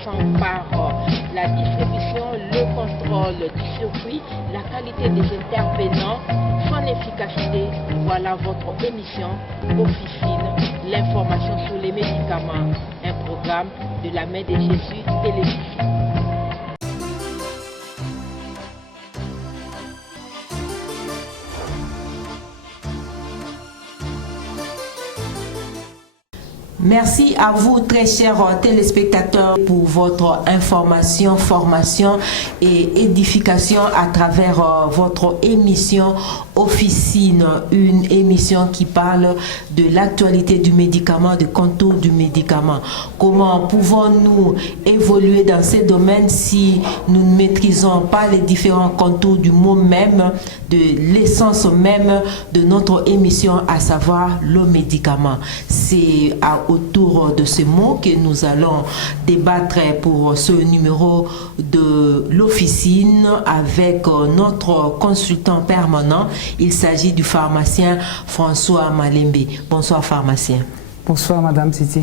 passant par la distribution, le contrôle du circuit, la qualité des intervenants, son efficacité. Voilà votre émission Officine, l'information sur les médicaments, un programme de la Main de Jésus Télévision. Merci à vous, très chers téléspectateurs, pour votre information, formation et édification à travers votre émission Officine, une émission qui parle de l'actualité du médicament, du contour du médicament. Comment pouvons-nous évoluer dans ces domaines si nous ne maîtrisons pas les différents contours du mot même, de l'essence même de notre émission, à savoir le médicament. C'est autour de ce mot que nous allons débattre pour ce numéro de l'Officine avec notre consultant permanent. Il s'agit du pharmacien François Malembe. Bonsoir pharmacien. Bonsoir Madame Titi.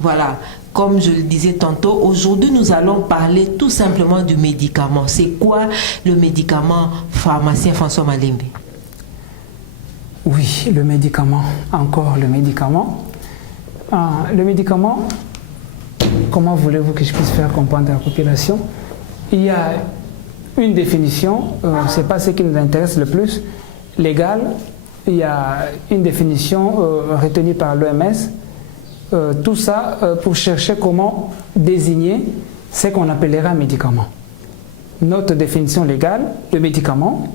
Voilà, comme je le disais tantôt, aujourd'hui nous allons parler tout simplement du médicament. C'est quoi le médicament, pharmacien François Malembe? Oui, le médicament, encore le médicament. Le médicament, comment voulez-vous que je puisse faire comprendre à la population? Il y a une définition, ce n'est pas ce qui nous intéresse le plus, légale. Il y a une définition retenue par l'OMS. Tout ça pour chercher comment désigner ce qu'on appellerait un médicament. Notre définition légale, le médicament,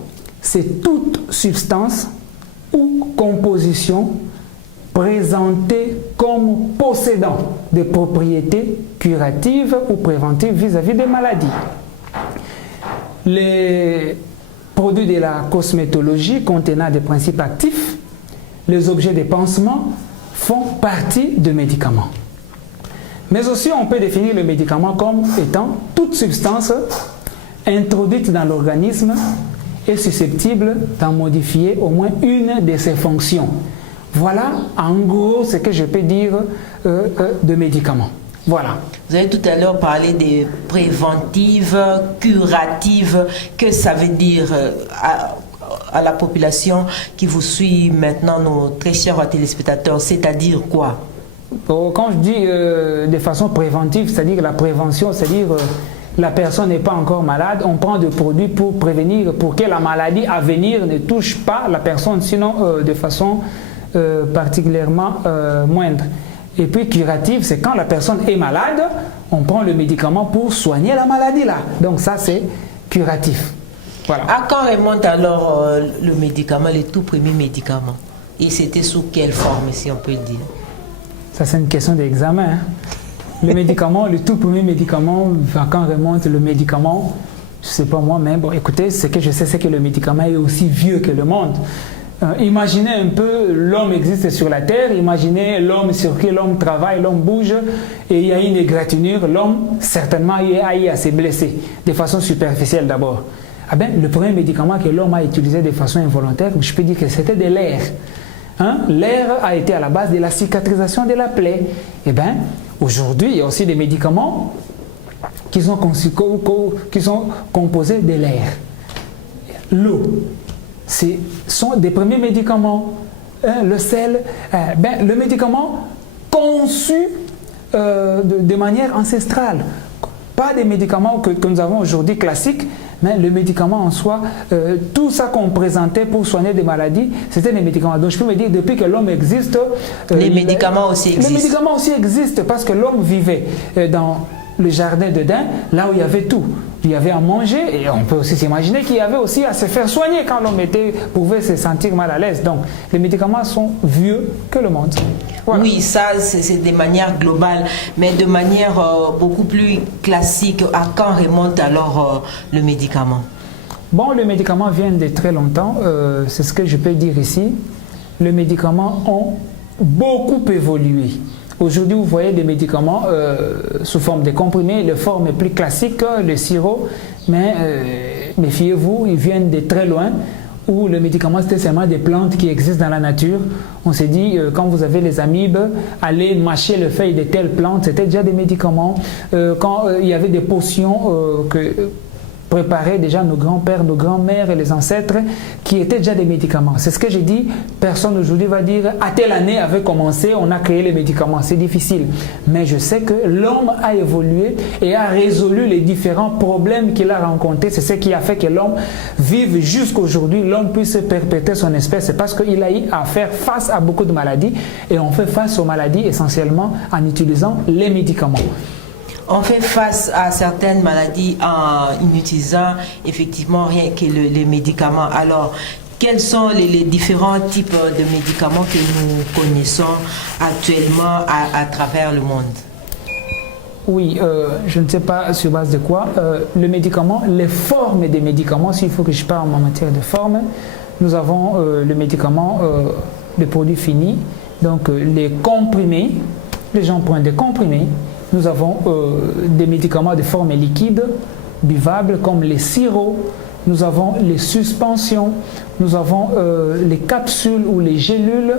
c'est toute substance ou composition présentée comme possédant des propriétés curatives ou préventives vis-à-vis des maladies. Les produits de la cosmétologie contenant des principes actifs, les objets de pansement font partie de médicaments. Mais aussi on peut définir le médicament comme étant toute substance introduite dans l'organisme et susceptible d'en modifier au moins une de ses fonctions. Voilà en gros ce que je peux dire de médicaments. Voilà. Vous avez tout à l'heure parlé des préventives, curatives. Que ça veut dire à la population qui vous suit maintenant, nos très chers téléspectateurs, c'est-à-dire quoi? Quand je dis de façon préventive, c'est-à-dire la prévention, c'est-à-dire la personne n'est pas encore malade, on prend des produits pour prévenir, pour que la maladie à venir ne touche pas la personne, sinon de façon particulièrement moindre. Et puis curative, c'est quand la personne est malade, on prend le médicament pour soigner la maladie là. Donc ça c'est curatif. Voilà. À quand remonte alors le médicament, le tout premier médicament? Et c'était sous quelle forme, si on peut le dire? Ça c'est une question d'examen. Hein. Le médicament, le tout premier médicament, à quand remonte le médicament? Je ne sais pas moi, mais bon, écoutez, ce que je sais, c'est que le médicament est aussi vieux que le monde. Imaginez un peu, l'homme existe sur la terre, imaginez l'homme sur qui l'homme travaille, l'homme bouge, et il y a une égratignure, l'homme certainement a eu à se blesser, de façon superficielle d'abord. Ah ben, le premier médicament que l'homme a utilisé de façon involontaire, je peux dire que c'était de l'air. Hein? L'air a été à la base de la cicatrisation de la plaie. Et bien, aujourd'hui, il y a aussi des médicaments qui sont composés de l'air. L'eau. Ce sont des premiers médicaments, le sel, le médicament conçu de manière ancestrale. Pas des médicaments que nous avons aujourd'hui classiques, mais le médicament en soi, tout ça qu'on présentait pour soigner des maladies, c'était des médicaments. Donc je peux me dire, depuis que l'homme existe... les médicaments aussi existent. Les médicaments aussi existent parce que l'homme vivait dans le jardin d'Éden, là où il y avait tout. Il y avait à manger et on peut aussi s'imaginer qu'il y avait aussi à se faire soigner quand l'homme pouvait se sentir mal à l'aise. Donc les médicaments sont vieux que le monde. Voilà. Oui, ça c'est de manière globale, mais de manière beaucoup plus classique, à quand remonte alors le médicament? Bon, le médicament vient de très longtemps, c'est ce que je peux dire ici. Les médicaments ont beaucoup évolué. Aujourd'hui, vous voyez des médicaments sous forme de comprimés, les formes plus classiques, le sirop, mais méfiez-vous, ils viennent de très loin. où le médicament c'était seulement des plantes qui existent dans la nature. On s'est dit, quand vous avez les amibes, allez mâcher les feuilles de telle plante, c'était déjà des médicaments. Quand il y avait des potions que préparaient déjà nos grands-pères, nos grands-mères et les ancêtres, qui étaient déjà des médicaments. C'est ce que j'ai dit, personne aujourd'hui va dire, à telle année avait commencé, on a créé les médicaments. C'est difficile. Mais je sais que l'homme a évolué et a résolu les différents problèmes qu'il a rencontrés. C'est ce qui a fait que l'homme vive jusqu'aujourd'hui, l'homme puisse perpétuer son espèce. C'est parce qu'il a eu à faire face à beaucoup de maladies et on fait face aux maladies essentiellement en utilisant les médicaments. On fait face à certaines maladies en utilisant effectivement rien que les médicaments. Alors, quels sont les différents types de médicaments que nous connaissons actuellement à travers le monde? Oui, je ne sais pas sur base de quoi. Le médicament, les formes des médicaments, s'il faut que je parle en matière de forme, nous avons le médicament, le produit fini, donc les comprimés, les gens prennent des comprimés. Nous avons des médicaments de forme liquide, buvables, comme les sirops. Nous avons les suspensions. Nous avons les capsules ou les gélules.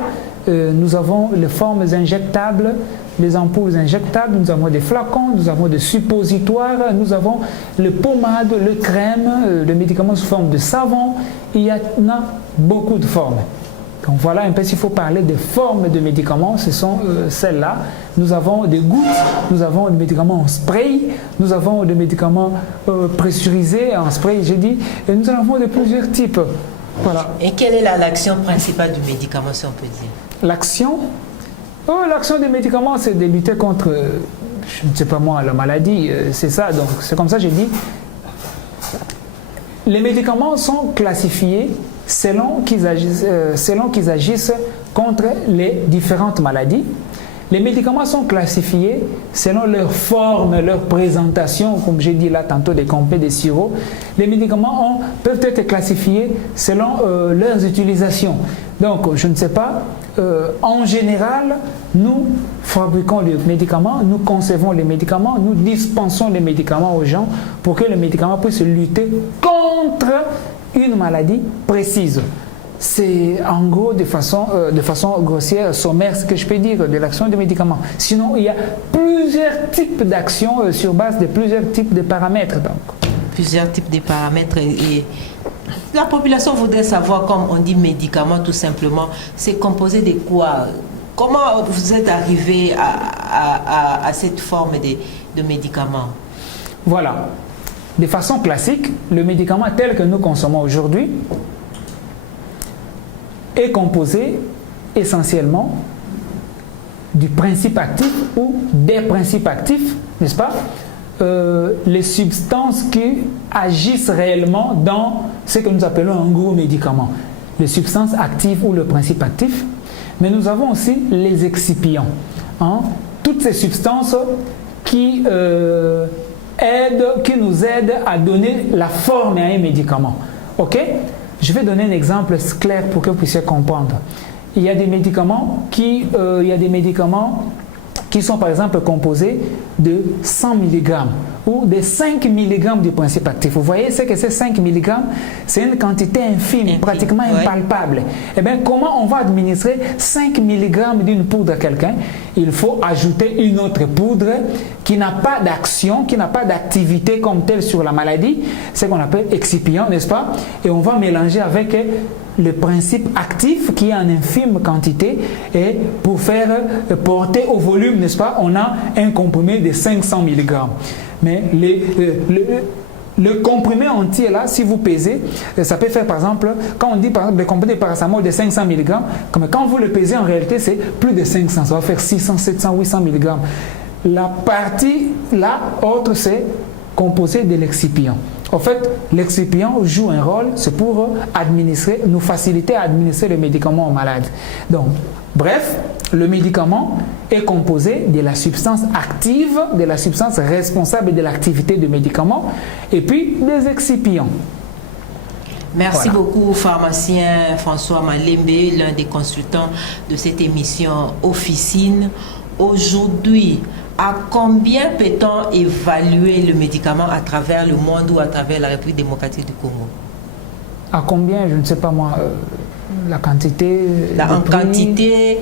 Nous avons les formes injectables, les ampoules injectables. Nous avons des flacons. Nous avons des suppositoires. Nous avons les pommades, le crème, le médicament sous forme de savon. Il y en a beaucoup de formes. Donc voilà un peu s'il faut parler des formes de médicaments, ce sont celles-là. Nous avons des gouttes, nous avons des médicaments en spray, nous avons des médicaments pressurisés en spray, j'ai dit, et nous en avons de plusieurs types. Voilà. Et quelle est l'action principale du médicament, si on peut dire? L'action des médicaments, c'est de lutter contre, je ne sais pas moi, la maladie, c'est ça. Donc c'est comme ça que j'ai dit. Les médicaments sont classifiés selon qu'ils agissent contre les différentes maladies. Les médicaments sont classifiés selon leur forme, leur présentation, comme j'ai dit là tantôt, des comprimés, des sirops. Les médicaments peuvent être classifiés selon leurs utilisations. Donc, je ne sais pas, en général, nous fabriquons les médicaments, nous concevons les médicaments, nous dispensons les médicaments aux gens pour que les médicaments puissent lutter contre une maladie précise. C'est en gros de façon grossière, sommaire, ce que je peux dire de l'action des médicaments. Sinon, il y a plusieurs types d'actions sur base de plusieurs types de paramètres. Donc. Plusieurs types de paramètres. Et la population voudrait savoir, comme on dit médicaments tout simplement, c'est composé de quoi? Comment vous êtes arrivé à cette forme de médicaments? Voilà. De façon classique, le médicament tel que nous consommons aujourd'hui est composé essentiellement du principe actif ou des principes actifs, n'est-ce pas? Les substances qui agissent réellement dans ce que nous appelons un gros médicament. Les substances actives ou le principe actif. Mais nous avons aussi les excipients. Hein? Toutes ces substances qui nous aident à donner la forme à un médicament. Ok? Je vais donner un exemple clair pour que vous puissiez comprendre. Il y a des médicaments qui sont par exemple composés de 100 mg ou de 5 mg du principe actif. Vous voyez ce que c'est 5 mg? C'est une quantité infime, pratiquement impalpable. Eh bien, comment on va administrer 5 mg d'une poudre à quelqu'un? Il faut ajouter une autre poudre qui n'a pas d'action, qui n'a pas d'activité comme telle sur la maladie. C'est ce qu'on appelle excipient, n'est-ce pas? Et on va mélanger avec le principe actif qui est en infime quantité et pour faire porter au volume, n'est-ce pas, on a un comprimé de 500 mg. Mais le comprimé entier là, si vous pesez, ça peut faire par exemple, quand on dit par exemple le comprimé de paracétamol de 500 mg, comme quand vous le pesez en réalité c'est plus de 500, ça va faire 600, 700, 800 mg. La partie là, autre, c'est composé de l'excipient. En fait, l'excipient joue un rôle, c'est pour nous faciliter à administrer le médicament aux malades. Donc, bref, le médicament est composé de la substance active, de la substance responsable de l'activité du médicament, et puis des excipients. Merci beaucoup, pharmacien François Malembe, l'un des consultants de cette émission Officine. Aujourd'hui, à combien peut-on évaluer le médicament à travers le monde ou à travers la République démocratique du Congo? À combien, je ne sais pas moi, la quantité. En quantité.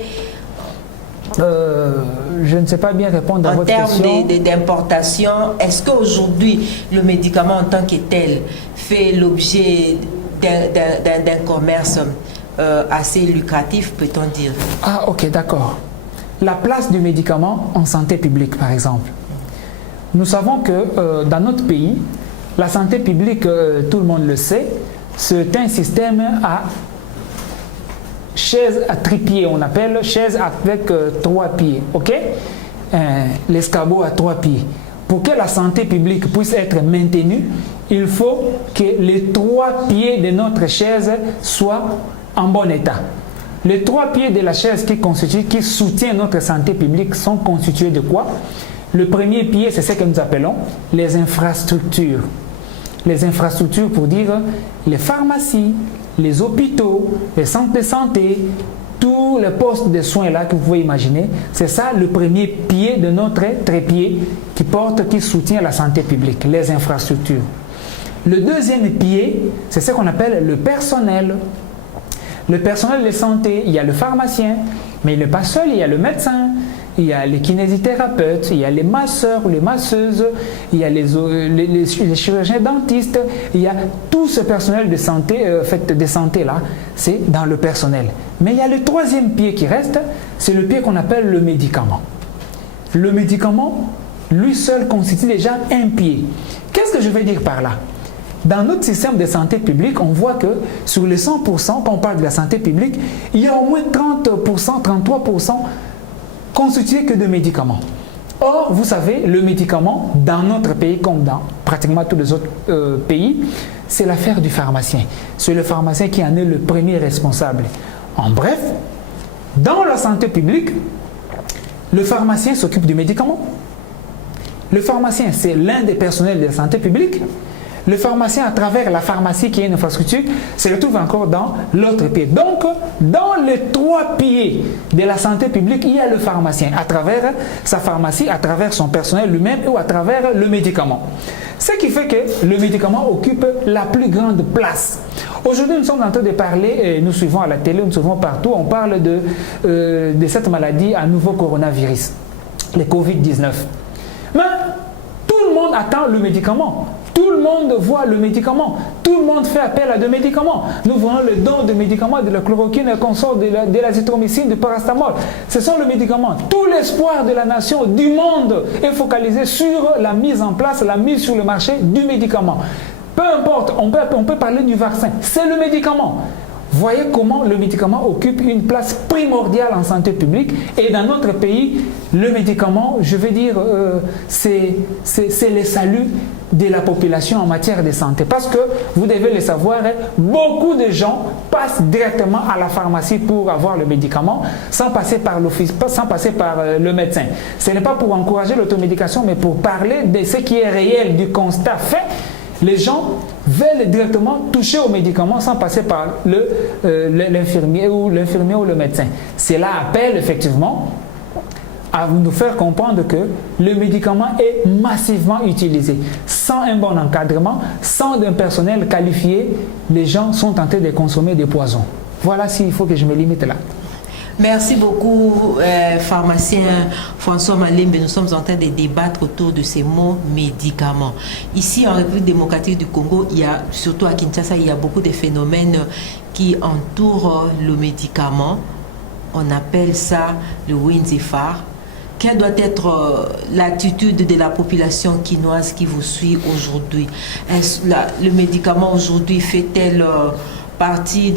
Je ne sais pas bien répondre à votre question. En termes d'importation, est-ce qu'aujourd'hui, le médicament en tant que tel fait l'objet d'un commerce assez lucratif, peut-on dire? Ah, ok, d'accord. La place du médicament en santé publique, par exemple. Nous savons que dans notre pays, la santé publique, tout le monde le sait, c'est un système à chaise à tripied, on appelle chaise avec 3 pieds, ok? L'escabeau à 3 pieds. Pour que la santé publique puisse être maintenue, il faut que les 3 pieds de notre chaise soient en bon état. Les 3 pieds de la chaise qui soutiennent notre santé publique sont constitués de quoi? Le premier pied, c'est ce que nous appelons les infrastructures. Les infrastructures pour dire les pharmacies, les hôpitaux, les centres de santé, tous les postes de soins là que vous pouvez imaginer, c'est ça le premier pied de notre trépied qui soutient la santé publique, les infrastructures. Le deuxième pied, c'est ce qu'on appelle le personnel. Le personnel de santé, il y a le pharmacien, mais il n'est pas seul, il y a le médecin, il y a les kinésithérapeutes, il y a les masseurs ou les masseuses, il y a les chirurgiens dentistes, il y a tout ce personnel de santé, là, c'est dans le personnel. Mais il y a le troisième pied qui reste, c'est le pied qu'on appelle le médicament. Le médicament, lui seul, constitue déjà un pied. Qu'est-ce que je veux dire par là? Dans notre système de santé publique, on voit que sur les 100%, quand on parle de la santé publique, il y a au moins 30%, 33% constitués que de médicaments. Or, vous savez, le médicament, dans notre pays comme dans pratiquement tous les autres pays, c'est l'affaire du pharmacien. C'est le pharmacien qui en est le premier responsable. En bref, dans la santé publique, le pharmacien s'occupe du médicament. Le pharmacien, c'est l'un des personnels de la santé publique. Le pharmacien, à travers la pharmacie qui est une infrastructure, se retrouve encore dans l'autre pied. Donc, dans les 3 pieds de la santé publique, il y a le pharmacien, à travers sa pharmacie, à travers son personnel lui-même ou à travers le médicament. Ce qui fait que le médicament occupe la plus grande place. Aujourd'hui, nous sommes en train de parler, nous suivons à la télé, nous suivons partout, on parle de cette maladie à nouveau coronavirus, le Covid-19. Mais tout le monde attend le médicament. Tout le monde voit le médicament. Tout le monde fait appel à des médicaments. Nous voyons le don de médicaments, de la chloroquine, qu'on sort de l'azithromycine, du paracétamol. Ce sont les médicaments. Tout l'espoir de la nation, du monde, est focalisé sur la mise en place, la mise sur le marché du médicament. Peu importe, on peut parler du vaccin. C'est le médicament. Voyez comment le médicament occupe une place primordiale en santé publique. Et dans notre pays, le médicament, je veux dire, c'est le salut de la population en matière de santé. Parce que, vous devez le savoir, beaucoup de gens passent directement à la pharmacie pour avoir le médicament sans passer par l'office, sans passer par le médecin. Ce n'est pas pour encourager l'automédication, mais pour parler de ce qui est réel, du constat fait. Les gens veulent directement toucher aux médicaments sans passer par l'infirmier ou le médecin. Cela appelle effectivement à nous faire comprendre que le médicament est massivement utilisé. Sans un bon encadrement, sans un personnel qualifié, les gens sont tentés de consommer des poisons. Voilà s'il faut que je me limite là. Merci beaucoup, pharmacien François Malembe. Nous sommes en train de débattre autour de ces mots médicaments. Ici, en République démocratique du Congo, surtout à Kinshasa, il y a beaucoup de phénomènes qui entourent le médicament. On appelle ça le Winzifar. Quelle doit être l'attitude de la population quinoise qui vous suit aujourd'hui? Le médicament aujourd'hui fait-elle partie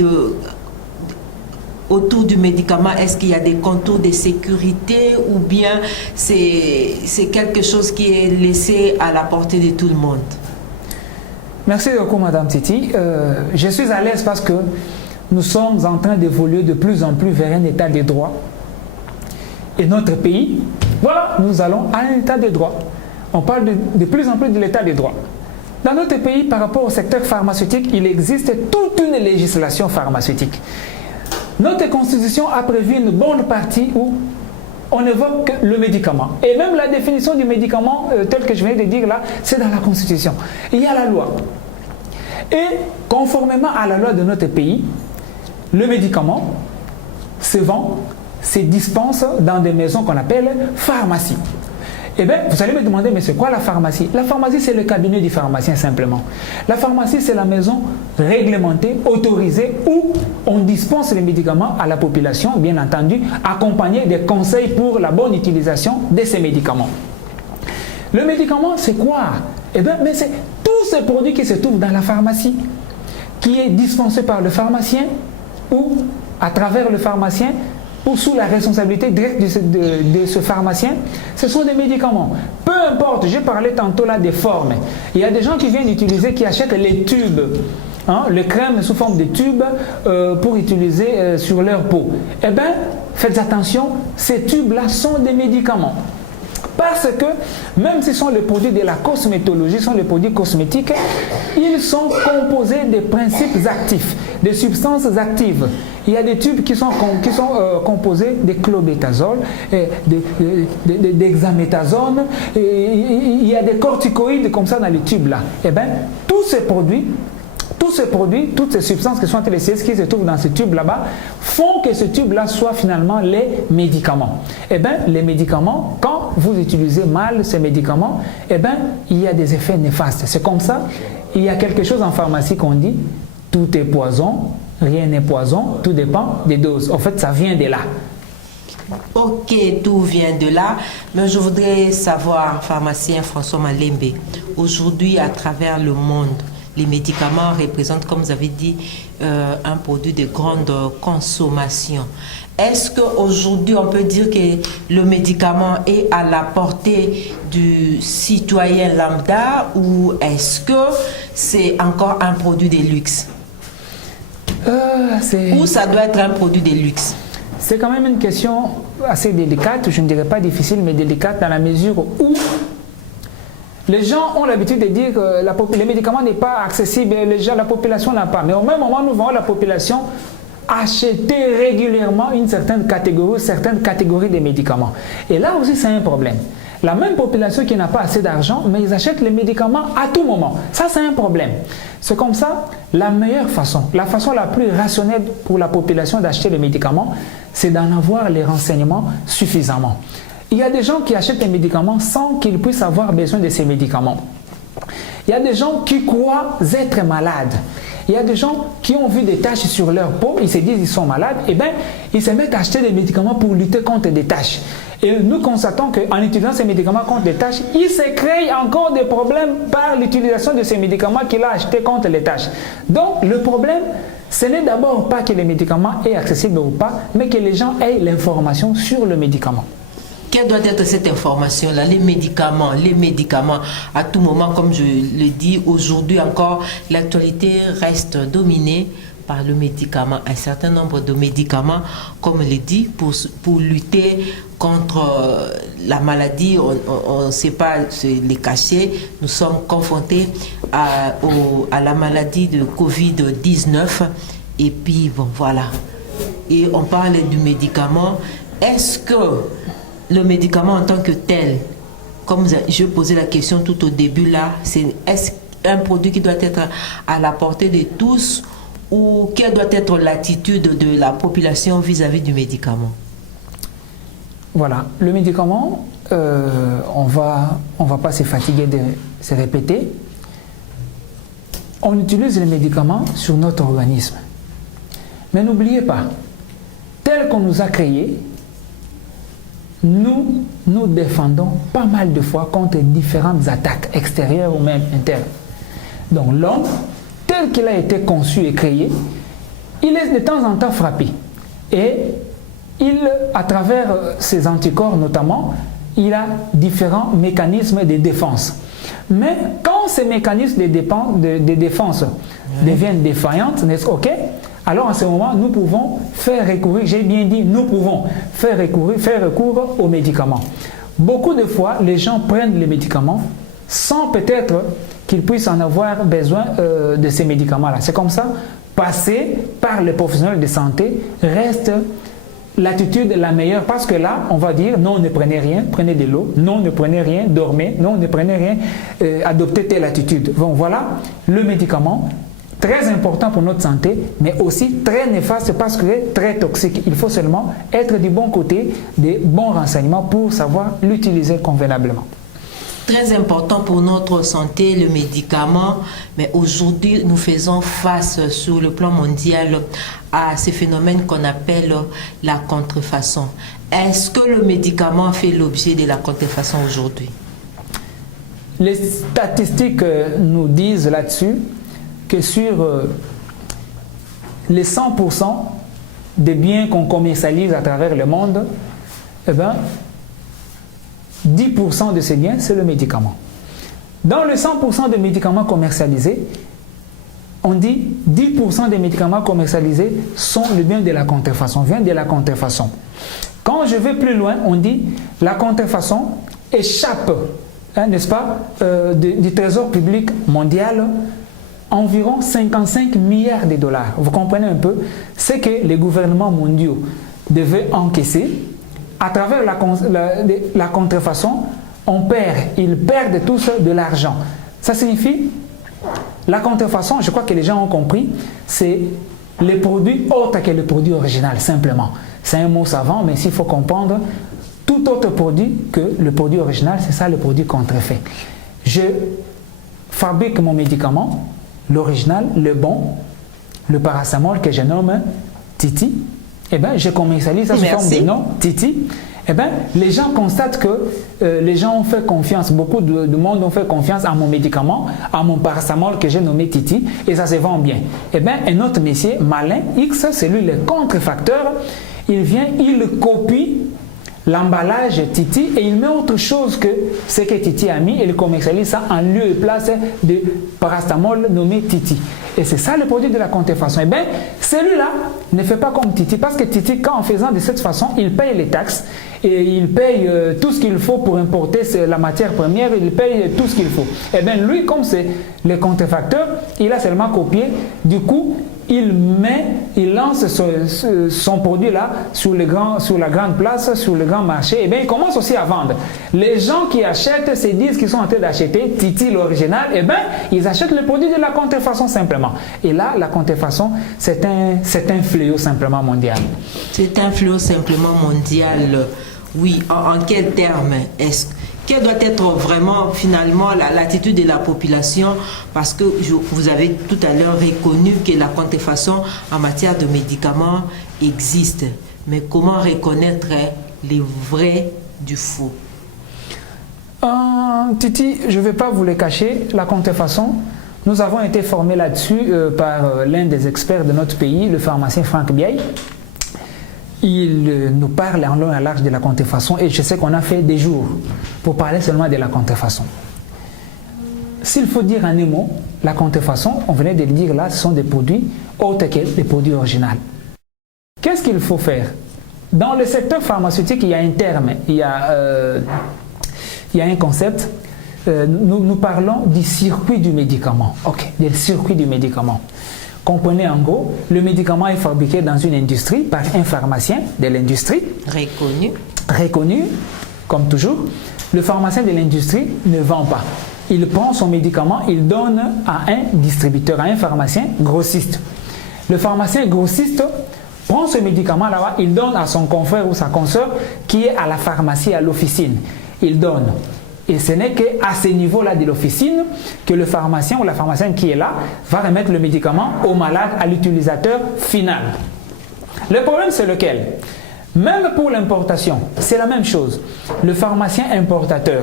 autour du médicament? Est-ce qu'il y a des contours de sécurité ou bien c'est quelque chose qui est laissé à la portée de tout le monde? Merci beaucoup, Madame Titi. Je suis à l'aise parce que nous sommes en train d'évoluer de plus en plus vers un état de droit. Et notre pays, voilà, nous allons à un état de droit. On parle de plus en plus de l'état de droit. Dans notre pays, par rapport au secteur pharmaceutique, il existe toute une législation pharmaceutique. Notre constitution a prévu une bonne partie où on évoque le médicament. Et même la définition du médicament, telle que je viens de dire là, c'est dans la constitution. Il y a la loi. Et conformément à la loi de notre pays, le médicament se vend, se dispense dans des maisons qu'on appelle pharmacies. Eh bien, vous allez me demander, mais c'est quoi la pharmacie? La pharmacie, c'est le cabinet du pharmacien simplement. La pharmacie, c'est la maison réglementée, autorisée, où on dispense les médicaments à la population, bien entendu, accompagné des conseils pour la bonne utilisation de ces médicaments. Le médicament, c'est quoi? Eh bien, mais c'est tous ces produits qui se trouvent dans la pharmacie, qui est dispensé par le pharmacien ou à travers le pharmacien, ou sous la responsabilité directe de ce pharmacien, ce sont des médicaments. Peu importe, j'ai parlé tantôt là des formes. Il y a des gens qui viennent utiliser, qui achètent les tubes, le crème sous forme de tubes pour utiliser sur leur peau. Eh bien, faites attention, ces tubes-là sont des médicaments. Parce que même s'ils sont les produits de la cosmétologie, sont les produits cosmétiques, ils sont composés de principes actifs, de substances actives. Il y a des tubes qui sont composés de clobétasol, d'hexaméthasone, il y a des corticoïdes comme ça dans les tubes là. Eh bien, tous ces produits, toutes ces substances qui sont LCS qui se trouvent dans ce tube là-bas, font que ce tube-là soit finalement les médicaments. Eh bien, les médicaments, quand vous utilisez mal ces médicaments, eh bien, il y a des effets néfastes. C'est comme ça, il y a quelque chose en pharmacie qu'on dit, tout est poison, rien n'est poison, tout dépend des doses. En fait, ça vient de là. Ok, tout vient de là, mais je voudrais savoir, pharmacien François Malembe, aujourd'hui à travers le monde, les médicaments représentent, comme vous avez dit, un produit de grande consommation. Est-ce qu'aujourd'hui, on peut dire que le médicament est à la portée du citoyen lambda ou est-ce que c'est encore un produit de luxe? Ou ça doit être un produit de luxe? C'est quand même une question assez délicate, je ne dirais pas difficile, mais délicate dans la mesure où les gens ont l'habitude de dire que les médicaments n'est pas accessible, la population n'a pas. Mais au même moment, nous voyons la population acheter régulièrement une certaine catégorie de médicaments. Et là aussi, c'est un problème. La même population qui n'a pas assez d'argent, mais ils achètent les médicaments à tout moment. Ça, c'est un problème. C'est comme ça, la meilleure façon, la façon la plus rationnelle pour la population d'acheter les médicaments, c'est d'en avoir les renseignements suffisamment. Il y a des gens qui achètent les médicaments sans qu'ils puissent avoir besoin de ces médicaments. Il y a des gens qui croient être malades. Il y a des gens qui ont vu des taches sur leur peau, ils se disent qu'ils sont malades, et bien ils se mettent à acheter des médicaments pour lutter contre des taches. Et nous constatons qu'en utilisant ces médicaments contre les taches, il se crée encore des problèmes par l'utilisation de ces médicaments qu'il a achetés contre les taches. Donc le problème, ce n'est d'abord pas que les médicaments soient accessibles ou pas, mais que les gens aient l'information sur le médicament. Quelle doit être cette information-là? Les médicaments, à tout moment, comme je le dis, aujourd'hui encore, l'actualité reste dominée par le médicament. Un certain nombre de médicaments, comme je l'ai dit, pour lutter contre la maladie, on ne sait pas se les cacher. Nous sommes confrontés à la maladie de Covid-19. Et puis, bon, voilà. Et on parle du médicament. Est-ce que le médicament en tant que tel, comme je posais la question tout au début là, est-ce un produit qui doit être à la portée de tous ou quelle doit être l'attitude de la population vis-à-vis du médicament? Voilà, le médicament, on va pas se fatiguer de se répéter. On utilise les médicaments sur notre organisme. Mais n'oubliez pas, tel qu'on nous a créés, nous défendons pas mal de fois contre différentes attaques extérieures ou même internes. Donc l'homme, tel qu'il a été conçu et créé, il est de temps en temps frappé. Et à travers ses anticorps notamment, il a différents mécanismes de défense. Mais quand ces mécanismes de défense deviennent défaillants, ok, alors en ce moment, nous pouvons faire recourir, j'ai bien dit, nous pouvons faire recours aux médicaments. Beaucoup de fois, les gens prennent les médicaments sans peut-être qu'ils puissent en avoir besoin de ces médicaments-là. C'est comme ça, passer par les professionnels de santé reste l'attitude la meilleure parce que là, on va dire non, ne prenez rien, prenez de l'eau, non, ne prenez rien, dormez, non, ne prenez rien, adoptez telle attitude. Bon, voilà, le médicament très important pour notre santé, mais aussi très néfaste parce que c'est très toxique. Il faut seulement être du bon côté, des bons renseignements pour savoir l'utiliser convenablement. Très important pour notre santé, le médicament, mais aujourd'hui nous faisons face sur le plan mondial à ces phénomènes qu'on appelle la contrefaçon. Est-ce que le médicament fait l'objet de la contrefaçon aujourd'hui? Les statistiques nous disent là-dessus que sur les 100% des biens qu'on commercialise à travers le monde, eh bien, 10% de ces biens, c'est le médicament. Dans les 100% des médicaments commercialisés, on dit 10% des médicaments commercialisés sont le bien de la contrefaçon, viennent de la contrefaçon. Quand je vais plus loin, on dit la contrefaçon échappe, n'est-ce pas, du trésor public mondial environ 55 milliards de dollars. Vous comprenez un peu? C'est que les gouvernements mondiaux devaient encaisser. À travers la contrefaçon, ils perdent tous de l'argent. Ça signifie, la contrefaçon, je crois que les gens ont compris, c'est les produits autres que le produit original, simplement. C'est un mot savant, mais s'il faut comprendre, tout autre produit que le produit original, c'est ça le produit contrefait. Je fabrique mon médicament, l'original, le bon, le paracétamol que je nomme Titi, eh bien, je commercialise sous forme de nom, Titi. Eh bien, les gens constatent que les gens ont fait confiance, beaucoup de monde ont fait confiance à mon médicament, à mon paracétamol que j'ai nommé Titi, et ça se vend bien. Eh bien, un autre monsieur, malin, X, c'est lui le contrefacteur, il vient, il copie l'emballage Titi et il met autre chose que ce que Titi a mis et il commercialise ça en lieu et place de paracétamol nommé Titi. Et c'est ça le produit de la contrefaçon. Eh bien, celui-là ne fait pas comme Titi parce que Titi, en faisant de cette façon, il paye les taxes et il paye tout ce qu'il faut pour importer la matière première, il paye tout ce qu'il faut. Eh bien, lui, comme c'est le contrefacteur, il a seulement copié. Du coup, il lance son produit là sur la grande place, sur le grand marché, et bien il commence aussi à vendre. Les gens qui achètent se disent qu'ils sont en train d'acheter Titi l'original, et bien ils achètent le produit de la contrefaçon simplement. Et là, la contrefaçon, c'est un fléau simplement mondial. C'est un fléau simplement mondial. Oui, en quels termes quelle doit être vraiment finalement l'attitude de la population, parce que vous avez tout à l'heure reconnu que la contrefaçon en matière de médicaments existe, mais comment reconnaître les vrais du faux? Titi, je ne vais pas vous le cacher, la contrefaçon, nous avons été formés là-dessus par l'un des experts de notre pays, le pharmacien Franck Biaye. Il nous parle en long et en large de la contrefaçon et je sais qu'on a fait des jours pour parler seulement de la contrefaçon. S'il faut dire en un mot, la contrefaçon, on venait de le dire là, ce sont des produits autres que les produits originaux. Qu'est-ce qu'il faut faire? Dans le secteur pharmaceutique, il y a un terme, il y a un concept. Nous parlons du circuit du médicament. Ok, du circuit du médicament. Comprenez en gros, le médicament est fabriqué dans une industrie par un pharmacien de l'industrie. Reconnu, comme toujours. Le pharmacien de l'industrie ne vend pas. Il prend son médicament, il donne à un distributeur, à un pharmacien grossiste. Le pharmacien grossiste prend ce médicament là-bas, il donne à son confrère ou sa consoeur qui est à la pharmacie, à l'officine. Il donne. Et ce n'est qu'à ce niveau-là de l'officine que le pharmacien ou la pharmacienne qui est là va remettre le médicament au malade, à l'utilisateur final. Le problème, c'est lequel? Même pour l'importation, c'est la même chose. Le pharmacien importateur,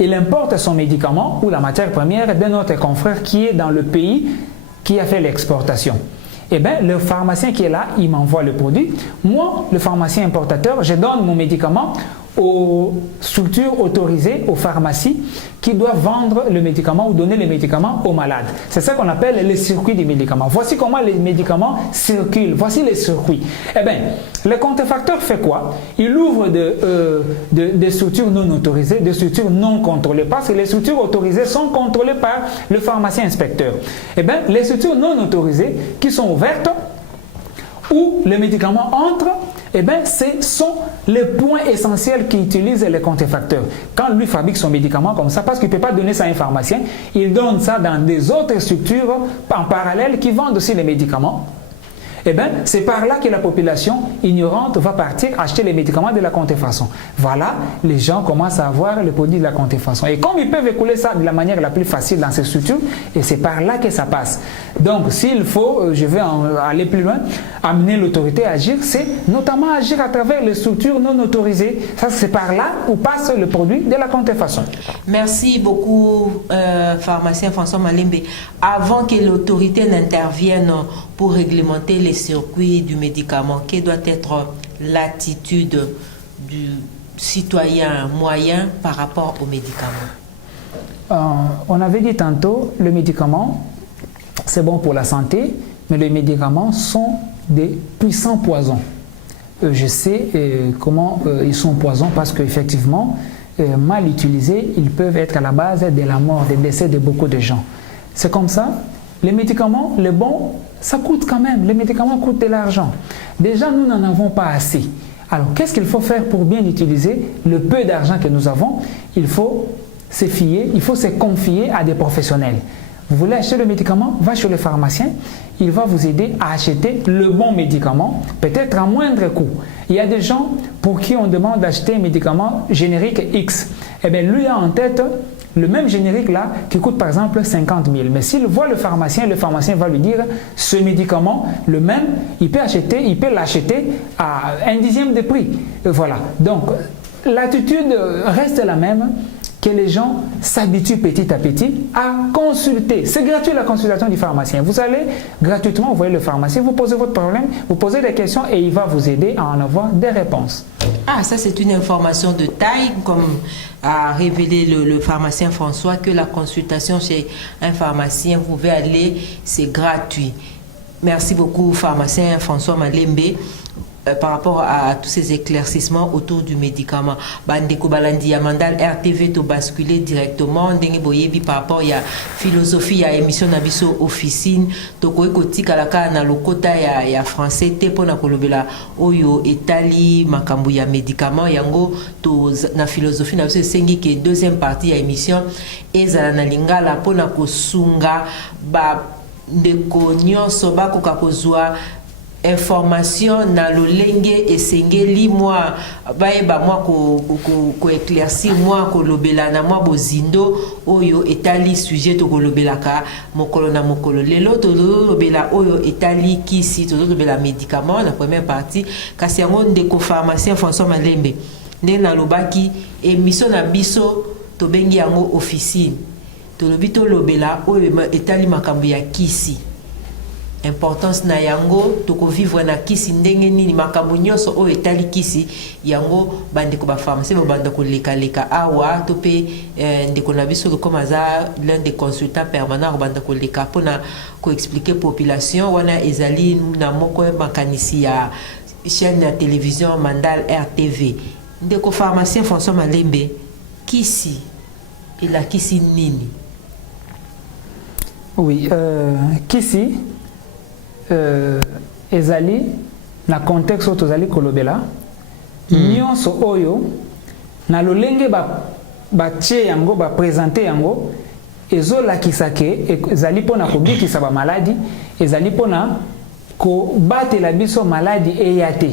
il importe son médicament ou la matière première d'un autre confrère qui est dans le pays qui a fait l'exportation. Eh bien, le pharmacien qui est là, il m'envoie le produit. Moi, le pharmacien importateur, je donne mon médicament aux structures autorisées, aux pharmacies qui doivent vendre le médicament ou donner les médicaments aux malades. C'est ça qu'on appelle le circuit des médicaments. Voici comment les médicaments circulent. Voici les circuits. Eh bien, le contrefacteur fait quoi? Il ouvre des structures non autorisées, des structures non contrôlées, parce que les structures autorisées sont contrôlées par le pharmacien inspecteur. Eh bien, les structures non autorisées qui sont ouvertes, où le médicament entre, eh bien, ce sont les points essentiels qu'utilisent les contrefacteurs. Quand lui fabrique son médicament comme ça, parce qu'il ne peut pas donner ça à un pharmacien, il donne ça dans des autres structures en parallèle qui vendent aussi les médicaments. Eh bien, c'est par là que la population ignorante va partir acheter les médicaments de la contrefaçon. Voilà, les gens commencent à avoir le produit de la contrefaçon. Et comme ils peuvent écouler ça de la manière la plus facile dans ces structures, et c'est par là que ça passe. Donc, s'il faut, je vais aller plus loin, amener l'autorité à agir, c'est notamment agir à travers les structures non autorisées. Ça, c'est par là où passe le produit de la contrefaçon. Merci beaucoup, pharmacien François Malembe. Avant que l'autorité n'intervienne pour réglementer les circuits du médicament, quelle doit être l'attitude du citoyen moyen par rapport au médicament? On avait dit tantôt, le médicament, c'est bon pour la santé, mais les médicaments sont des puissants poisons. Je sais comment ils sont poisons parce qu'effectivement, mal utilisés, ils peuvent être à la base de la mort, des décès de beaucoup de gens. C'est comme ça. Les médicaments, les bons, ça coûte quand même. Les médicaments coûtent de l'argent. Déjà, nous n'en avons pas assez. Alors, qu'est-ce qu'il faut faire pour bien utiliser le peu d'argent que nous avons? Il faut se fier, il faut se confier à des professionnels. Vous voulez acheter le médicament? Va chez le pharmacien. Il va vous aider à acheter le bon médicament, peut-être à moindre coût. Il y a des gens pour qui on demande d'acheter un médicament générique X. Eh bien, lui a en tête le même générique là qui coûte par exemple 50 000. Mais s'il voit le pharmacien va lui dire ce médicament, le même, il peut l'acheter à un dixième de prix. Voilà. Donc, l'attitude reste la même, que les gens s'habituent petit à petit à consulter. C'est gratuit la consultation du pharmacien. Vous allez gratuitement, vous voyez le pharmacien, vous posez votre problème, vous posez des questions et il va vous aider à en avoir des réponses. Ah, ça c'est une information de taille, comme a révélé le pharmacien François, que la consultation chez un pharmacien, vous pouvez aller, c'est gratuit. Merci beaucoup pharmacien François Malembe. Par rapport à tous ces éclaircissements autour du médicament. Bandeko Balandi Mandal RTV to basculer directement ndenge boyebi par rapport à philosophie à émission nabiso officine to koekoti kalaka na lokota ya français te pona kolobela oyo etali makambo ya médicament yango to na philosophie nabiso sengi ke deuxième partie ya émission ezala na lingala pona kosunga ba ndeko nyonso bakoka kozwa information na lolenge esengeli moi baeba moi ko éclaircir moi ko lobela na moi bozindo oyo etali sujet to ko lobelaka mokolo na mokolo lelo to lobela oyo etali kisi to lobela médicament la première partie kasi yango ndeko pharmacien François Malembe nde na lobaki émission na biso to bengi yango officine to lobito lobela oyo etali makambo ya kisi. Importance na yango toko vivre na kisi ndenge nini makambo nyonso o etali kisi yango bandeko ba pharmacie banda ko leka awa to pe ndeko na biso comme ça l'un des consultants permanents banda ko leka pona ko expliquer population wana ezali na moko makanisi ya chaîne de télévision Mandal RTV ndeko pharmacien François Malembe kisi ila kisi nini? Oui, kisi ezali na contexte tozali kolobela nyonso oyo na lolenge ba tie yango ba présenter yango ezolakisa ke ezali pona kobikisa ba maladie ezali pona ko batela biso maladie eyate.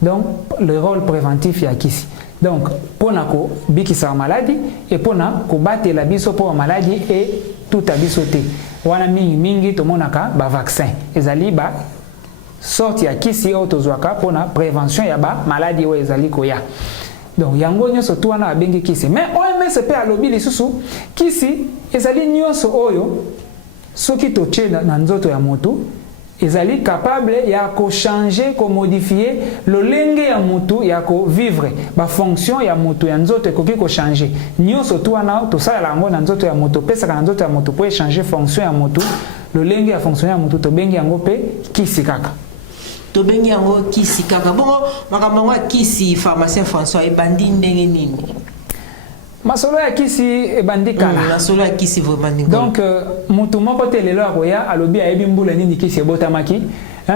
Donc le rôle préventif ya kisi donc pona ko bikisa ba maladie et pona ko batela biso po maladie et tout a biso te. Wana mingi to monaka ba vaccin ezali ba sorti ya kisi o tozwaka pona prévention ya ba maladie o ezali koya. Donc yango nyonso to wana bengi kisi mais OMS pe alobi lisusu kisi ezali nyonso oyo soki to tche na nzoto ya moto ezali capable ya ko changer ko modifier lolenge ya mutu ya ko vivre ba fonction ya mutu ya nzoto ekoki ko changer nyonso to wana to sala yango na nzoto ya mutu pesa kana nzoto ya mutu po changer fonction ya mutu lolenge ya fonction ya mutu to bengi yango pe kisi kaka to bengi yango kisi kaka bongo makambo wa kisi pharmacien François ebandi ndenge nini? Masolo ya kisi ebandikana. Masolo ya kisi vraiment. Donc mutu moko te lelo akoya alobi ayebi mbula nini kisi ebotamaki,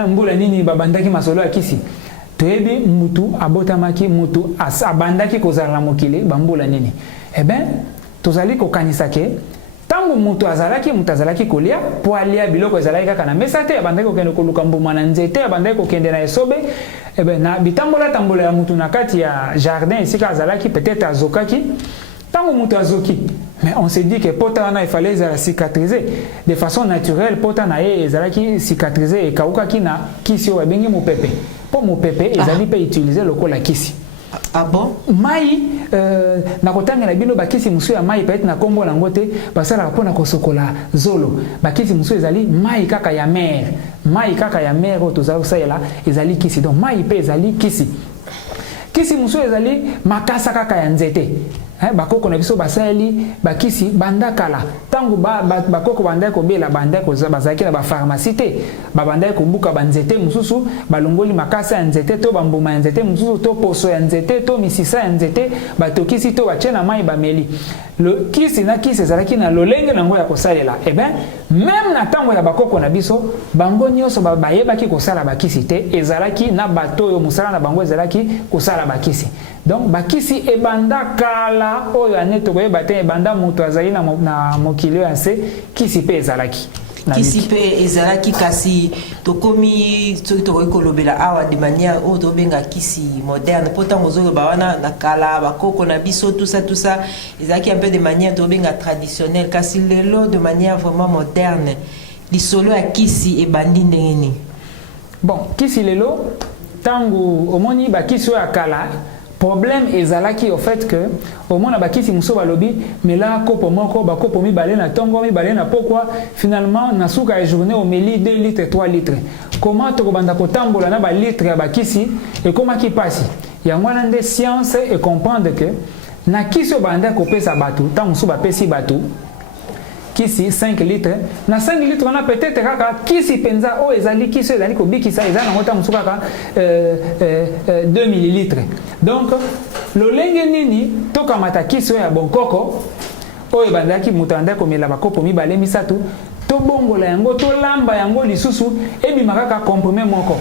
mbula nini babandaki masolo ya kisi. toyebi mutu abotamaki mutu abandaki kozala mokili bambula nini. Eh ben tozali kokanisa ke tango mutu azalaki kolia po alia biloko ezalaki kaka na mesa te, abandaki kokende koluka mbuma na nzete, abandaki kokende na esobe. Eh ben na bitambola ya mutu na kati ya jardin esika azalaki peut-être azokaki. Tango mutu azoki, mais on s'est dit que pota il fallait cicatriser de façon naturelle. Pota na ezalaki cicatriser et kaukaki na kisi o bengi mopepe. Po mopepe ezali pe utiliser lokola kisi. Ah bon? Mai na kotanga na bino bakisi musu ya mai peut-être na kombo na ngote basala pona kosokola zolo. Bakisi musu ezali mai kaka ya mer. Mai kaka ya mer o tozala usayela ezali kisi. Donc mai pe ezali kisi. Kisi musu ezali makasa kaka ya nzete. Bakoko na biso basali bakisi bandakala tangu bakoko bandai ko bela bandai ko bazaki na ba pharmacie te babandai ko buka banzete mususu balongoli makasa ya nzete to bambuma ya nzete mususu to poso ya nzete to misisa ya nzete batokisi to bachena mai bameli le kisi na kisi ezalaki na lolenge nango ya kosalela. Eh ben même na tango ya bakoko na biso bango nyonso bayebaki kosala bakisi te, ezalaki na bato yo musala na bango ezalaki kosala bakisi. Donc bakisi ebanda kala oyo aneto koyeba te ebanda mutu azali na mokili ya se kisi pe ezalaki. Kisi pe ezalaki kasi tokomi soki tokoki kolobela awa de manière oyo tobenga kisi moderne po ntango ozoloba wana na kala bakoko na biso tout ça ezalaki un peu de manière tobenga traditionnelle kasi lelo de manière vraiment moderne lisolo ya kisi ebandi ndenge nini. Bon kisi lelo tango omoni bakisi oyo ya kala problème ezalaki au fait que au moins bakisi muso balobi mais là kopo moko bakopo mibale na tongo mibale na pourquoi finalement na suka ya journée au meli 2 litres 3 litres comment to banda kotambola na ba litres ya bakisi et comment qui passe ya ngwana nde science et comprendre que na kiso banda ko pesa batu tango muso ba pesi batu kisi 5 litres na 5 litres on a peut-être kaka kisi penza o ezali kisi ezali ko bikisa ezali ngota muso kaka 2 millilitres. Donc lolenge nini toka mata kisi ya bonkoko o ebandaki mutanda ko mela bakopo mibale misatu to bongola yango to lamba yango lisusu ebima kaka comprimé moko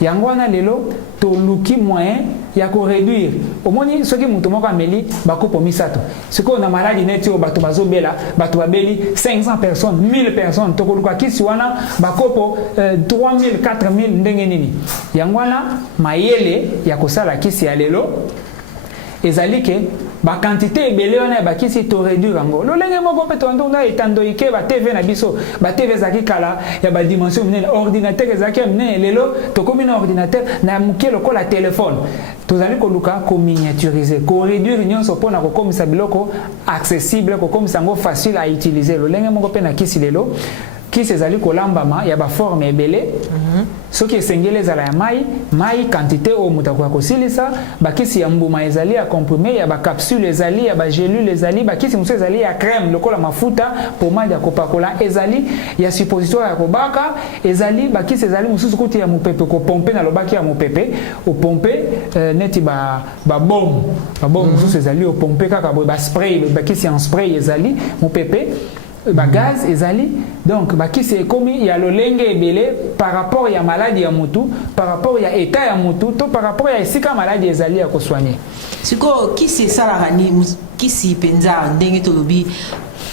yango wana lelo to luki moyen ya ko réduire omoni soki mutu moko ameli bakopo misato siko na maladie neti o bato bazobela bato babeli 500 personnes 1000 personnes to koluka kisi wana bakopo 3000 4000 ndenge nini yango wana mayele ya kosala kisi ya lelo ezali ke ba quantité ebele wana ba kisi to réduire yango lolenge moko pe to ndonga etando ike ba TV na biso ba TV zaki kala ya ba dimension minene ordinateur ezaki minene lelo to komi na ordinateur na muke lokola téléphone tozali koluka ko miniaturiser ko réduire nyonso pona ko komisa biloko accessible ko komisa ngo facile à utiliser lolenge moko pe na kisi lelo kisi ezali kolambama ya ba forme ebele soki esengeli ezala ya mai quantité o mutu akoka kosilisa bakisi ya mbuma ezali ya comprimé ya bacapsule ezali ya bagélule ezali bakisi mosusu ezali ya crème lokola mafuta pomade ya kopakola ezali ya suppositoire ya kobaka ezali bakisi ezali mosusu kuti ya mopepe kopompe na lobaki ya mopepe opompe neti babome mosusu ezali opompe kaka boye baspray bakisi en spray ezali mopepe gaz ezali donc bakisi ekomi ya lolenge ebele par rapport ya maladie ya mutu par rapport ya état ya mutu to par rapport ya esika maladie ezali ya kosoigner siko kisi esalaka ni kisi penza ndenge tolobi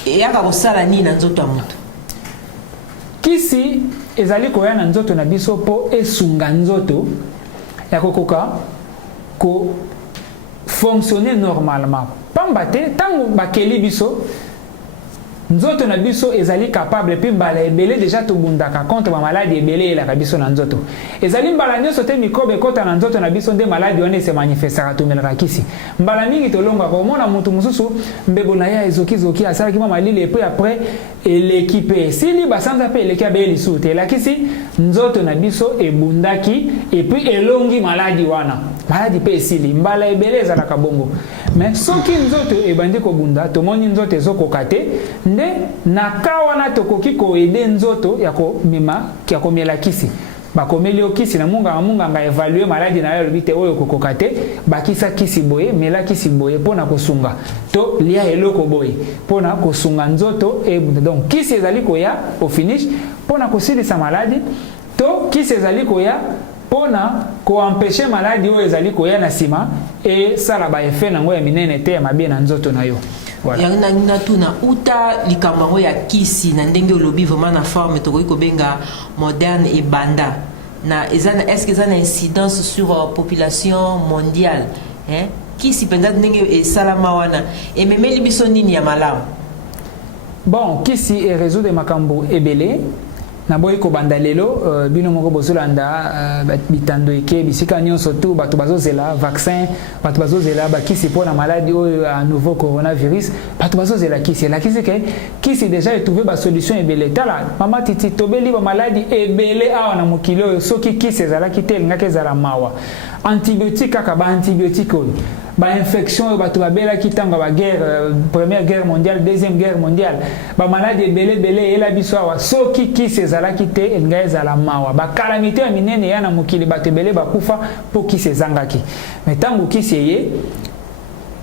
eyaka kosala nini na nzoto ya mutu kisi ezali koya na nzoto na biso po esunga nzoto ya kokoka ko fonctionner normalement pamba te tango bakeli biso nzoto na biso ezali capable puis mbala ebele déjà tobundaka contre ba maladie ebele la biso na nzoto ezali mbala nyonso te microbe kota na nzoto na biso nde maladie wana se manifestera tomelaka kisi mbala mingi tolonga ko mona mutu mususu mbebo na ya ezoki asalaki mama lili et puis après l'équipe sili basanza pe eleki abe lisu te la kisi nzoto na biso ebundaki et puis elongi maladie wana maladie pe sili mbala ebele ezalaka bongo mais soki nzoto ebandi ko bunda tomoni nzoto ezokoka te nde naka wana tokoki koede nzoto ya komela kisi bakomeli okisi na munganga évaluer maladie na yo lobite oyo kokoka te bakisa kisi boye mela kisi boye pona kosunga to lia eloko boye pona kosunga nzoto donc kisi ezali koya au finish pona kosilisa maladie to kisi ezali koya pona ko empêcher maladie o ezali ko ya na sima et ça la ba effet nango ya minene te ya mabe na nzoto na yo. Voilà. Yana nina tuna uta likambango ya kisi na ndenge olobi vraiment na forme to ko benga moderne et banda. Est-ce que ça a une incidence sur la population mondiale? Kisi penza ndenge e salama wana et même libiso nini ya malamu? Bon, kisi e résoudre makambo ebele. Na boy ko bandalelo bino moko bozolanda bitando eke bisika nyonso tu bato bazozela vaccin bato bazozela ba kisi pour la maladie au nouveau coronavirus bato bazozela kisi la kisi ke kisi déjà est trouvé ba solution ebele tala mama titi tobeli ba maladie ebele awa na mokilo soki kisi ezala kitel ngake zala mawa antibiotique kaka ba antibiotique ba infection bato babela kitanga ba guerre première guerre mondiale deuxième guerre mondiale ba maladie ebele ela biso awa soki kisi ezala kite enga ezala mawa ba calamité ya minene ya na mokili bato ebele bakufa po kisi ezangaki mais tango kisi ye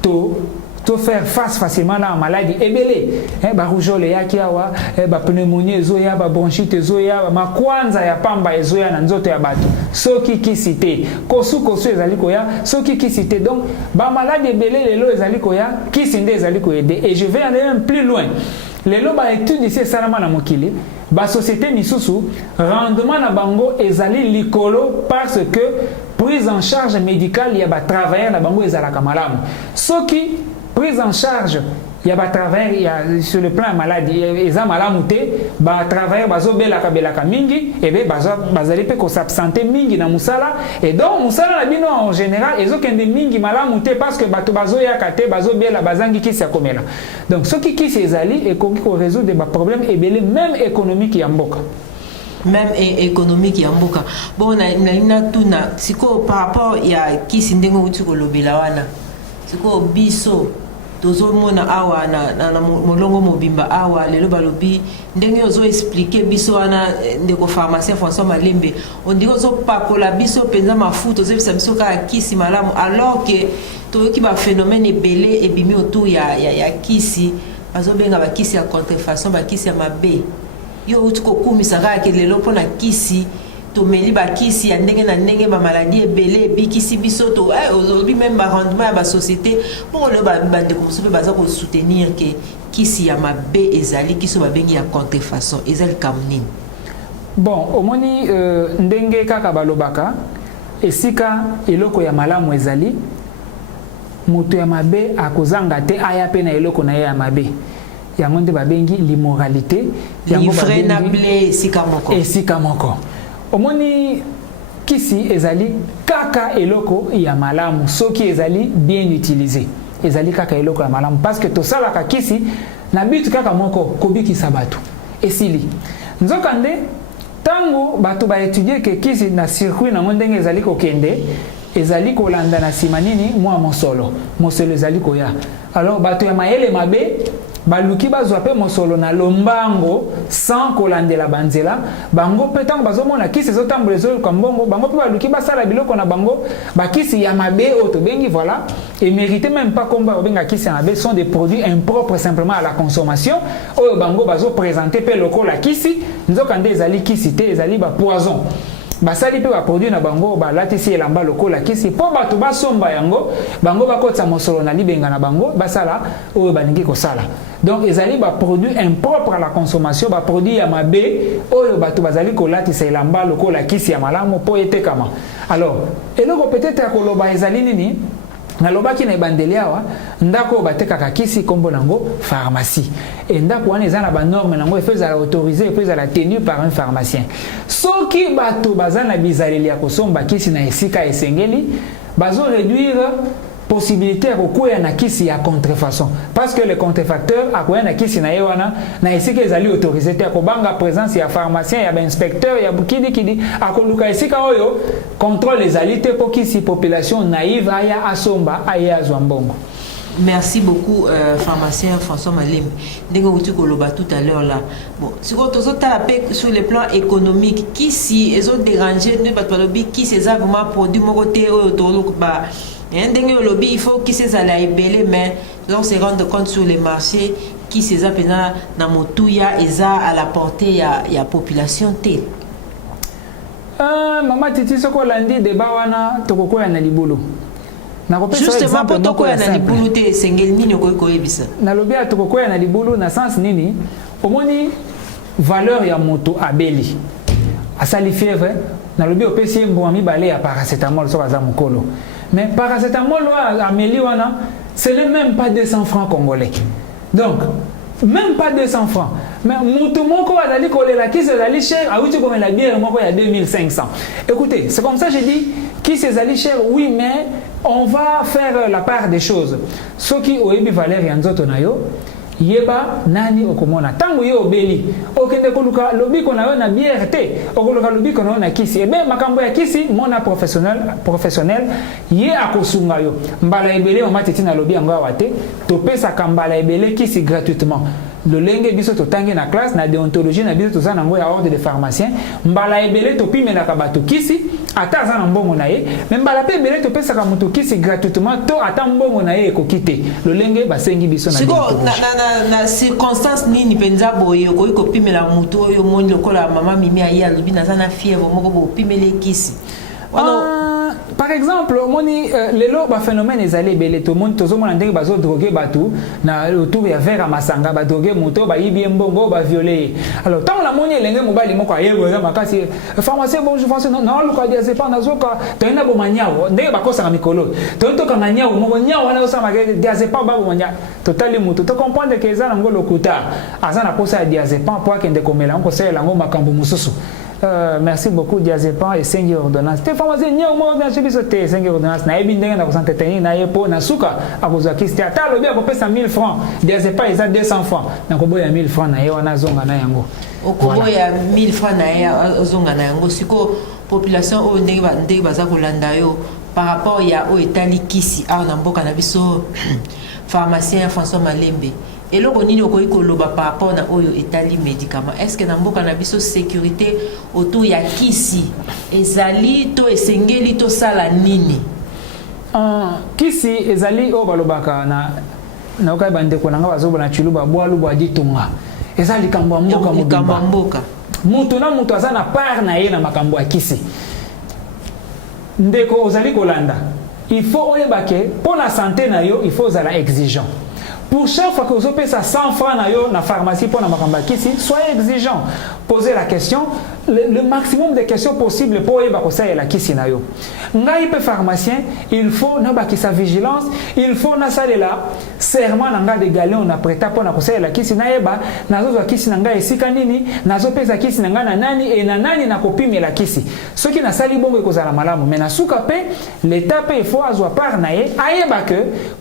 to faire face facilement à la maladie ebele ba rougeole yaki awa ba pneumonie ezoya ba bronchite ezoya ma kwanza ya pamba ezoya na nzoto ya bato soki kisi te kosu ezali koya soki kisi te donc ba maladie ebele lelo ezali koya kisi nde ezali koyede et je vais aller même plus loin lelo ba étude ici salama na mokili ba société misusu rendement na bango ezali likolo parce que prise en charge médicale ya ba travailleurs na bango ezalaka malamu soki prise en charge il y a ba travailleurs sur le plan maladie eza malamu te ba travailleurs bazobelaka mingi et be bazali pe ko s'absenter mingi na musala et donc musala na bino en général ezokende mingi malamu te parce que bato bazoyaka te bazobela bazangi kisi ya komela donc soki kisi ezali ekoki ko résoudre ba problème ebele même économique ya mboka même économique ya mboka bon na tuna siko par rapport ya kisi ndengo uti ko lobela wana siko biso tozomona awa na molongo mobimba awa lelo balobi ndenge ozo expliquer biso wana ndeko pharmacien François Malembe on dit ozo pakola biso penza mafuta ozo biso ka kisi malamu alors que toyoki ba phénomène ebele ebimi autour ya kisi bazobenga ba kisi ya contrefaçon ba kisi ya mabe yo utiko kumisa ka lelo pona kisi tomeli ba kisi ya ndenge na ndenge ba maladie ebele bikisi biso to aujourd'hui même ba rendement ya ba société pour le ba de comme ça baza ko soutenir que kisi ya mabe ezali kiso ba bengi ya contrefaçon ezali kamnini bon omoni ndenge kaka balobaka esika eloko ya malamu ezali moto ya mabe akozanga te aya pe na eloko na ya mabe yango nde babengi l'immoralité yango babengi esika moko omoni kisi ezali kaka eloko ya malamu soki ezali bien utilisé ezali kaka eloko ya malamu parce que tosalaka kisi na bitu kaka moko kobikisa bato esili nzokande tango bato ba étudier ke kisi na circuit na ndenge ezali kokende ezali kolanda na sima nini mwa mosolo ezali koya alors bato ya mayele mabe baluki bazwa pe mosolo na lombango sans kolandela banzela bango pe tango bazomona kisi ezotambola ezoluka mbongo bango pe baluki basala biloko na bango bakisi ya mabe oyo tobengi voilà et mérité même pas comme babenga kisi ya mabe sont des produits impropres simplement à la consommation oyo bango bazoprésente pe lokola kisi nzokande ezali kisi te ezali bapoison basali pe ba produit na bango ba latisi elamba lokola kisi po bato basomba yango bango bakotsa mosolo na libenga na bango basala oyo balingi kosala donc ezali ba produit impropre à la consommation ba produit ya mabe oyo bato bazali kolatisa elamba lokola kisi ya malamu po etekama alors eloko peut-être ya koloba ezali nini nalobaki na ebandeli awa ndako batekaka kisi kombo nango pharmacie et ndako wana eza na ba norme nango efezala autorisé efezala tenu par un pharmacien soki bato baza na bizaleli ya kosomba kisi na esika esengeli bazo réduire possibilité ya kokwea na kisi ya contrefaçon parce que le contrefacteur akoya na kisi na ye wana na esika ezali autorisé te akobanga présence ya pharmacien ya bainspecteur ya bukidikidi akoluka esika oyo contrôle ezali te po kisi population naïve aya asomba aya azwa mbongo. Merci beaucoup, pharmacien François Malembe. Tout à l'heure là. Bon, si vous avez sur le plan économique, qui si ils ont dérangé, qui c'est vraiment produit mon côté il faut qui c'est ça la ébélé, mais on se rend compte sur les marchés qui c'est ça dans motouya et ça à la portée il y a population t. Maman Titi soko landi débat wana tokoko ya na libulu. Justement pour toko ya na libulu te sengeli nini ko yebisa. Na lobia tokoko ya na libulu na sens nini? Omoni valeur ya moto abeli. Asali fièvre na lobia opesi mbo mibale ya paracétamol so baza mokolo. Mais paracétamol ameli wana c'est même pas 200 francs congolais. Donc même pas 200 francs. Mais moto moko azali kolela kisi ezali cher, awuti comme la bière moko ya 2500. Écoutez, c'est comme ça j'ai dit kisi ezali cher, oui, mais on va faire la part des choses. Ce qui oyebi valeur ya nzoto na yo, yeba nani okomona. Tango yo obeli, okende koluka lobiko na yo na bière te, okoluka lobiko na yo na kisi. Ebe makambo ya kisi mona professionnel ye akosunga yo. Mbala ebele mama teti na lobi yango awate, topesa kambala ebele kisi gratuitement. Le lenge biso to tangi na classe na déontologie na biso to za nango ya ordre de pharmacien mbala ebele to pimela ka bato kisi ata za na mbongo na ye mais mbala pe ebele to pesa ka muto kisi gratuitement to ata mbongo na ye ekokite le lenge basengi biso na déontologie na circonstance nini penza boye ko pimela muto yo moni lokola mama mimi ayi alobi na za na fièvre moko bo pimele kisi. Par exemple, moni lelo ba phénomène ezali belé to monde tozo mona ndenge bazo droguer batu na autour ya vers masanga ba droguer moto ba yibi mbongo ba violer. Alors tant la moni elenge mobali moko ayebo za makasi pharmacien bonjour français non lu ka diazepam nazoka to ina bo manyao ndenge ba kosa mikolo to ka manyao moko nyao wana osama diazepam ba bo manya totali moto to comprendre que ezana ngolo kuta azana kosa diazepam pour que ndekomela ngo sela ngo makambo mususu. Merci beaucoup diazepam et 5 ordonnances. Te pharmacien nyao mo na chibiso te 5 ordonnances na ebi ndenge na kosante teni na yepo na suka akozwa kiste ata lobi akopesa 1000 francs diazepam eza 200 francs na koboya 1000 francs na ye wana zonga na yango. Okoboya 1000 francs na ye zonga na yango siko population o ndenge baza kolanda yo par rapport ya o etali kisi a na mboka na biso pharmacien François Malembe. Et là, on a par rapport à oyo etali médicament. Est-ce que na mboka na biso sécurité autour ya kisi ezali to esengeli to sala nini? Kisi ezali o balobaka na okai bande ko nanga bazo na chiluba bwalu bwa ditunga. Ezali kambo mboka. Mutu na mutu azana par na ye na makambo ya kisi. Ndeko ozali kolanda. Il faut oyebake pour la santé na yo, il faut zala exigeant. Pour chaque fois que vous payez 100 francs dans la pharmacie pour la makambakisi, soyez exigeant. Posez la question, le maximum de questions possibles pour y la kisi na yo. Ngai pe pharmacien, il faut na baki sa vigilance, il faut na sale la serment nanga de galé on a prêta pour na conseiller la kisi na yeba, nazo za kisi nanga esika nini, nazo pesa kisi nanga na nani et na nani na kopime la kisi. Ce qui na sali bongo ekozala malamu, mais na suka pe l'état pe il faut azwa par na ye, ayeba que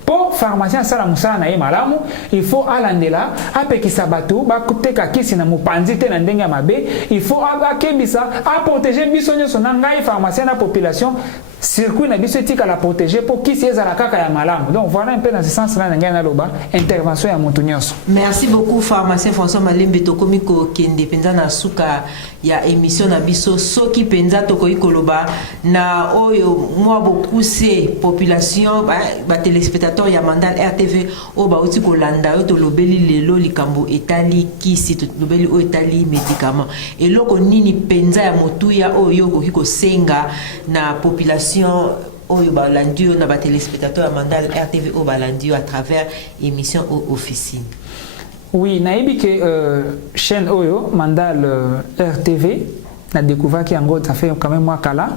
pour pharmacien sala musala na ye malamu, il faut alandela, apekisa batu, ba kuteka kisi na mupanzi te na ndenge mabe, il faut akebisa a protéger biso nyoso na ngai pharmacien na population circuit na biso etika la protéger pour kisi ezala kaka ya malamu. Donc voilà un peu dans ce sens là ngai na loba intervention ya moto nyonso. Merci beaucoup pharmacien François Malembe tokomi ko kende penza na suka ya émission na biso soki penza tokoyi koloba na oyo mwa bokuse population ba téléspectateurs ya Mandal RTV o ba uti kolanda yo to lobeli lelo likambo etali kisi to lobeli o etali médicament et loko nini penza ya motuya oyo ko senga na population oyo balandio na ba téléspectateurs ya Mandal RTV o balandio à travers émission officine. Oui, naibi que chaîne Oyo, Mandal RTV, na découvert qu'il y a ça fait quand même moi kala.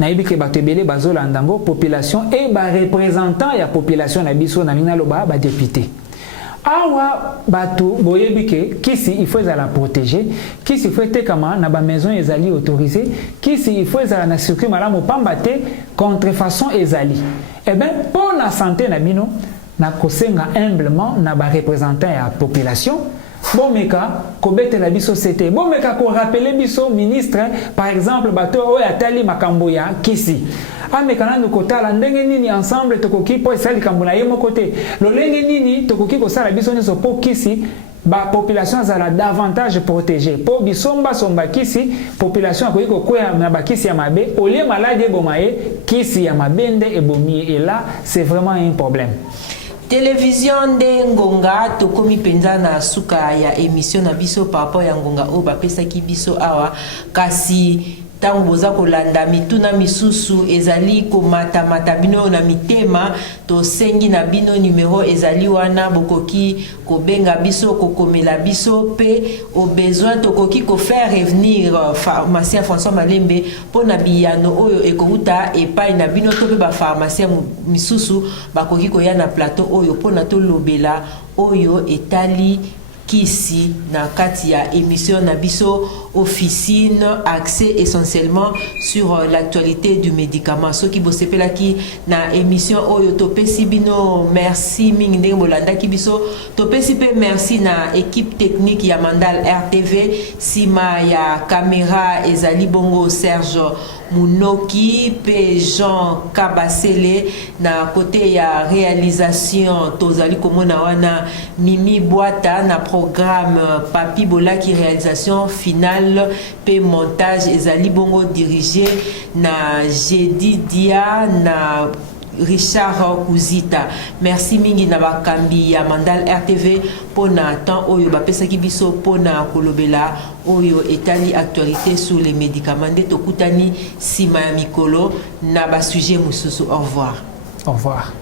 Naibi que batebele bazola ndango population et ba représentant ya population na biso na mina loba ba député. Awa batu boyebi que kisi il faut la protéger, kisi il faut être comme na ba maison ezali autorisé, kisi il faut na circuit malamu pambate contrefaçon ezali. Eh ben pour la santé na bino na kosenga humblement na ba représentant ya population bon meka ko betela biso c'était bon meka ko rappeler biso ministre par exemple bato o atali makambo ya kisi ameka na kotala ndenge nini ensemble tokoki po esali kambo na yemo côté lolenge nini tokoki ko sala biso nso po kisi ba population zala davantage protégée po bisomba somba kisi population akoki ko kwea na ba kisi ya mabe olie maladie bomaye kisi ya mabende ebomi et là c'est vraiment un problème. Télévision de Ngonga tokomi penza na suka ya émission na biso par rapport ya Ngonga o bapesa ki biso awa kasi tango boza kolanda mituna misusu ezali komata mata bino na mitema to sengi na bino numéro ezali wana bokoki kobenga biso kokomela biso pe au besoin tokoki ko faire revenir pharmacien François Malembe pona biyano oyo ekouta epai na bino to pe ba pharmacien misusu bakoki koya na plateau oyo pona to lobela oyo etali kisi na kati ya émission na biso officine axée essentiellement sur l'actualité du médicament. Ce qui bosepela ki na émission oyo topesi bino merci mingi ndenge bolanda ki biso topesi pe merci na équipe technique ya Mandal RTV sima ya caméra ezali bongo Serge Munoki pe Jean Kabasele na côté ya réalisation tozali komona wana Mimi Boata na programme Papi Bola qui réalisation finale pe montage ezali bongo dirigé na Jedi Dia na Richard Kuzita. Merci mingi na bakambi ya Mandal RTV pona temps oyo bapesaki biso pona kolobela oyo etali actualité sur les médicaments de tokutani sima ya mikolo na ba sujet mususu. Au revoir. Au revoir.